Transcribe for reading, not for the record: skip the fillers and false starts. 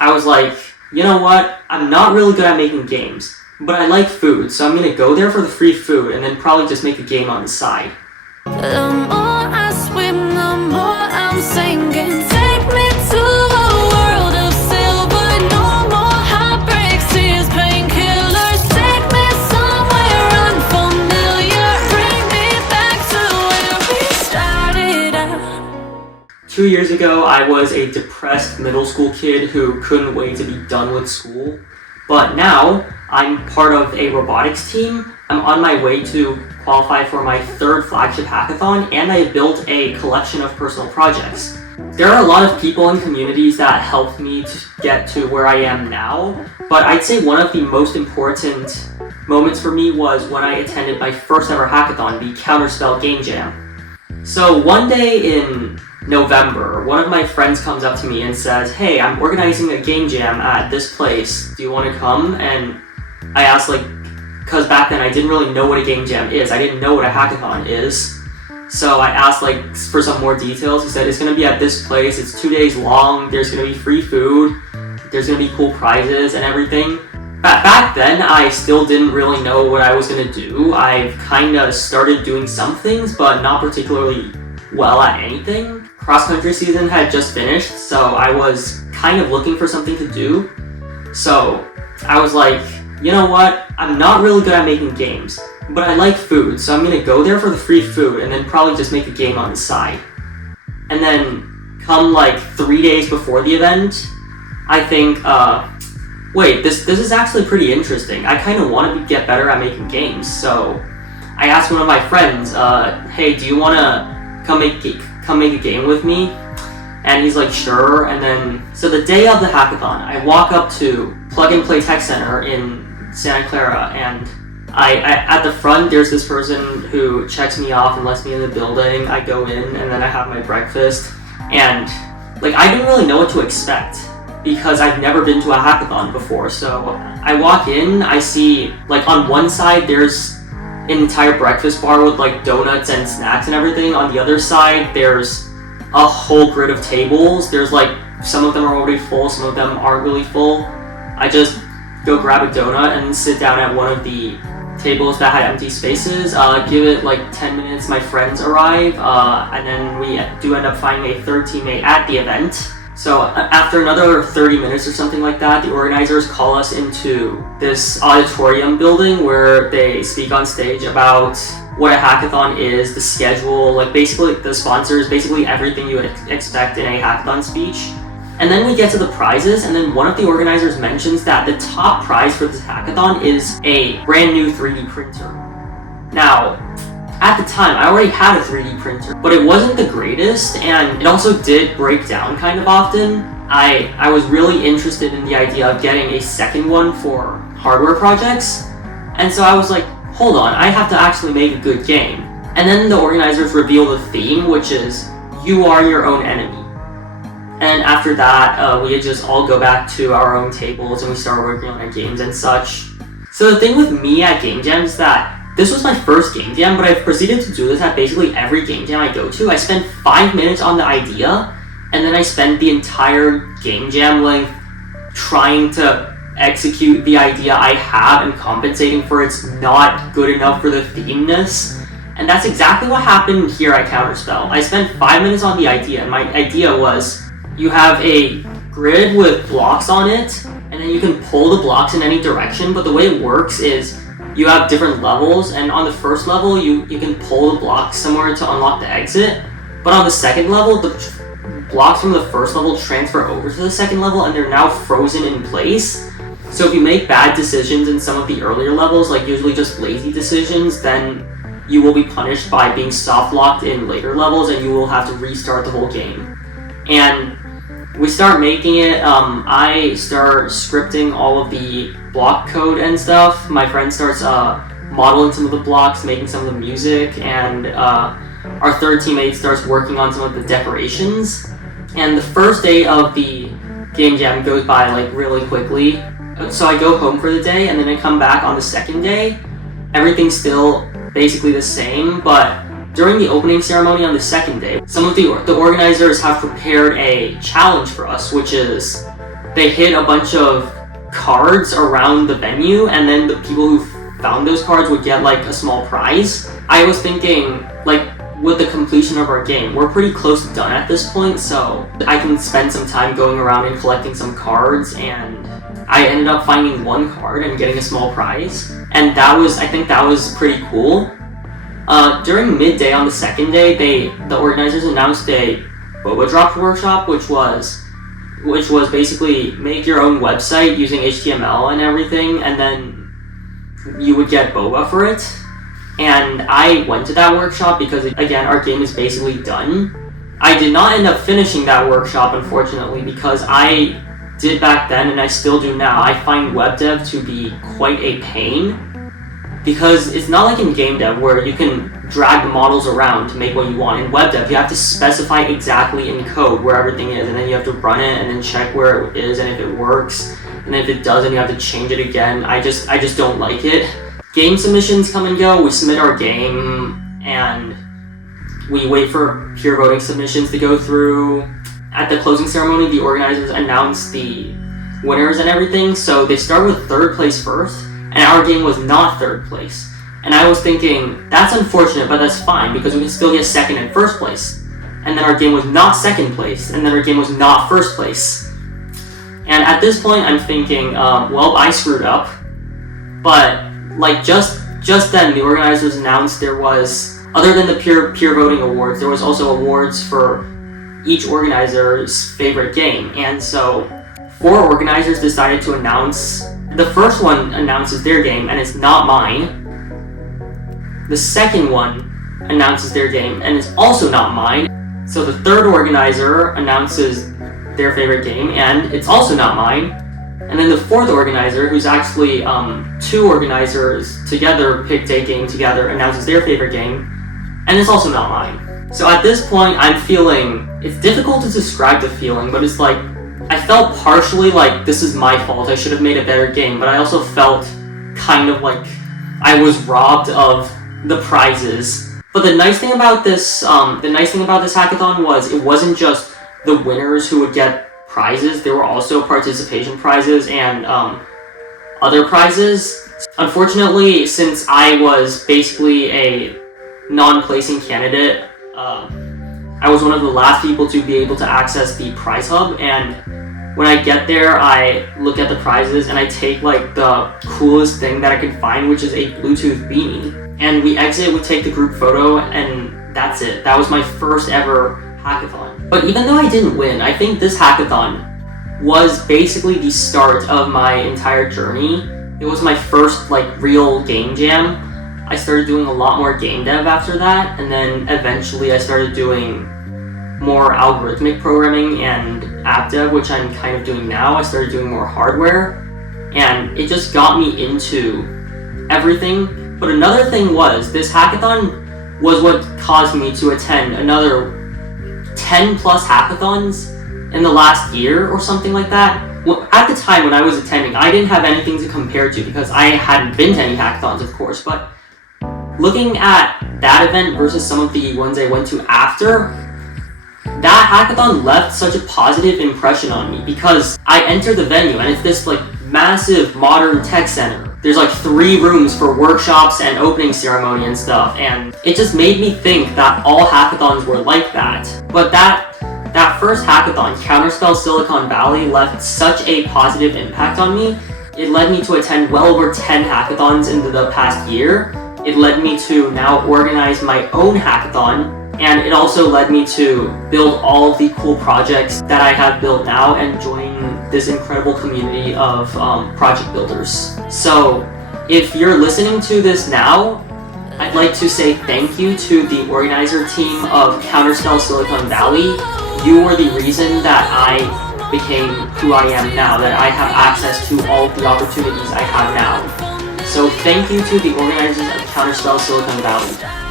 I was like, you know what? I'm not really good at making games, but I like food, so I'm gonna go there for the free food and then probably just make a game on the side. The more I swim, the more I'm sinking. Take me to a world of silver. No more heartbreaks, tears, painkillers. Take me somewhere unfamiliar. Bring me back to where we started out. 2 years ago, I was a depressed middle school kid who couldn't wait to be done with school. But now, I'm part of a robotics team. I'm on my way to qualify for my 3rd flagship hackathon, and I built a collection of personal projects. There are a lot of people and communities that helped me to get to where I am now, but I'd say one of the most important moments for me was when I attended my first ever hackathon, the Counterspell Game Jam. So one day in November, one of my friends comes up to me and says, "Hey, I'm organizing a game jam at this place. Do you want to come?" And I asked, because back then I didn't really know what a game jam is. I didn't know what a hackathon is. So I asked for some more details. He said, "It's going to be at this place. It's 2 days long. There's going to be free food. There's going to be cool prizes and everything." Back then, I still didn't really know what I was going to do. I kind of started doing some things, but not particularly well at anything. Cross-country season had just finished, so I was kind of looking for something to do. So I was like, you know what? I'm not really good at making games, but I like food, so I'm gonna go there for the free food and then probably just make a game on the side. And then come 3 days before the event, I think, wait, this is actually pretty interesting. I kind of want to get better at making games, so I asked one of my friends, "Hey, do you want to come make a game with me?" And he's like, "Sure." And then, so the day of the hackathon, I walk up to Plug and Play Tech Center in Santa Clara, and I at the front, there's this person who checks me off and lets me in the building. I go in, and then I have my breakfast, and I didn't really know what to expect because I've never been to a hackathon before. So I walk in, I see on one side there's an entire breakfast bar with donuts and snacks and everything. On the other side, there's a whole grid of tables. There's some of them are already full, some of them aren't really full. I just go grab a donut and sit down at one of the tables that had empty spaces. Give it 10 minutes, my friends arrive, and then we do end up finding a 3rd teammate at the event. So after another 30 minutes or something like that, the organizers call us into this auditorium building where they speak on stage about what a hackathon is, the schedule, basically the sponsors, basically everything you would expect in a hackathon speech. And then we get to the prizes, and then one of the organizers mentions that the top prize for this hackathon is a brand new 3D printer. Now, at the time, I already had a 3D printer, but it wasn't the greatest, and it also did break down kind of often. I was really interested in the idea of getting a second one for hardware projects, and so I was like, hold on, I have to actually make a good game. And then the organizers reveal the theme, which is, you are your own enemy. And after that, we just all go back to our own tables and we start working on our games and such. So the thing with me at Game Jam is that this was my first game jam, but I've proceeded to do this at basically every game jam I go to. I spend 5 minutes on the idea, and then I spend the entire game jam length trying to execute the idea I have and compensating for it's not good enough for the themeness. And that's exactly what happened here at Counterspell. I spent 5 minutes on the idea, and my idea was you have a grid with blocks on it, and then you can pull the blocks in any direction, but the way it works is you have different levels, and on the first level, you can pull the blocks somewhere to unlock the exit, but on the second level, the blocks from the first level transfer over to the second level, and they're now frozen in place. So if you make bad decisions in some of the earlier levels, usually just lazy decisions, then you will be punished by being soft-locked in later levels, and you will have to restart the whole game. And we start making it, I start scripting all of the block code and stuff. My friend starts modeling some of the blocks, making some of the music, and our 3rd teammate starts working on some of the decorations. And the first day of the game jam goes by really quickly. So I go home for the day, and then I come back on the 2nd day. Everything's still basically the same, but during the opening ceremony on the 2nd day, some of the organizers have prepared a challenge for us, which is they hid a bunch of cards around the venue, and then the people who found those cards would get like a small prize. I was thinking, like, with the completion of our game, we're pretty close to done at this point, so I can spend some time going around and collecting some cards, and I ended up finding one card and getting a small prize, and I think that was pretty cool. During midday on the second day, the organizers announced a boba drop workshop, which was basically make your own website using HTML and everything, and then you would get boba for it. And I went to that workshop because, again, our game is basically done. I did not end up finishing that workshop, unfortunately, because I did back then, and I still do now, I find web dev to be quite a pain. Because it's not like in game dev where you can drag the models around to make what you want. In web dev, you have to specify exactly in code where everything is, and then you have to run it and then check where it is and if it works. And if it doesn't, you have to change it again. I just don't like it. Game submissions come and go. We submit our game and we wait for peer voting submissions to go through. At the closing ceremony, the organizers announce the winners and everything. So they start with third place first, and our game was not third place. And I was thinking, that's unfortunate, but that's fine because we can still get second and first place. And then our game was not second place, and then our game was not first place. And at this point, I'm thinking, well, I screwed up. But like just then, the organizers announced there was, other than the peer voting awards, there was also awards for each organizer's favorite game. And so 4 organizers decided to announce. The first one announces their game, and it's not mine. The second one announces their game, and it's also not mine. So the third organizer announces their favorite game, and it's also not mine. And then the fourth organizer, who's actually 2 organizers together picked a game together, announces their favorite game, and it's also not mine. So at this point, I'm feeling, it's difficult to describe the feeling, but it's like, I felt partially like this is my fault, I should have made a better game, but I also felt kind of like I was robbed of the prizes. But the nice thing about this hackathon was it wasn't just the winners who would get prizes, there were also participation prizes and other prizes. Unfortunately, since I was basically a non-placing candidate, I was one of the last people to be able to access the prize hub, and when I get there, I look at the prizes and I take like the coolest thing that I can find, which is a Bluetooth beanie. And we exit, we take the group photo, and that's it. That was my first ever hackathon. But even though I didn't win, I think this hackathon was basically the start of my entire journey. It was my first like real game jam. I started doing a lot more game dev after that, and then eventually I started doing more algorithmic programming and app dev, which I'm kind of doing now. I started doing more hardware, and it just got me into everything. But another thing was, this hackathon was what caused me to attend another 10 plus hackathons in the last year or something like that. Well, at the time when I was attending, I didn't have anything to compare to because I hadn't been to any hackathons, of course, but looking at that event versus some of the ones I went to after, that hackathon left such a positive impression on me because I entered the venue and it's this like massive modern tech center. There's like 3 rooms for workshops and opening ceremony and stuff, and it just made me think that all hackathons were like that. But that first hackathon, Counterspell Silicon Valley, left such a positive impact on me. It led me to attend well over 10 hackathons in the past year. It led me to now organize my own hackathon, and it also led me to build all of the cool projects that I have built now and join this incredible community of project builders. So if you're listening to this now, I'd like to say thank you to the organizer team of Counterspell Silicon Valley. You were the reason that I became who I am now, that I have access to all of the opportunities I have now. So thank you to the organizers of Counterspell Silicon Valley.